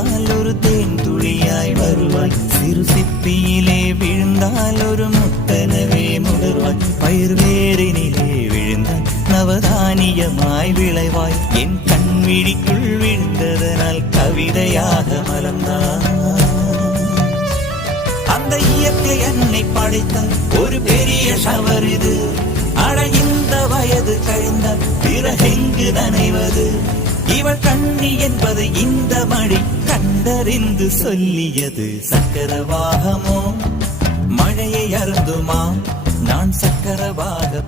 விழுந்தால் ஒரு தேன் துளியாய் வருவாய், சிறு சிப்பியிலே விழுந்தால் ஒரு முத்தனவே முடர்வாய், பயிர் வேரினிலே விழுந்தால் நவதானியமாய் விளைவாய், என் கண் விழிக்குள் விழுந்ததனால் கவிதையாக மலர்ந்தான். அந்த இயற்கை என்னை படைத்தால் ஒரு பெரிய ஷவர் இது, அட இந்த வயது கழிந்தால் பிறகெங்கு நனைவது, இவள் கண்ணி என்பது இந்த மழை கண்டறிந்து சொல்லியது. சக்கரவாகமோ மழையை அருந்துமா, நான் சக்கரவாக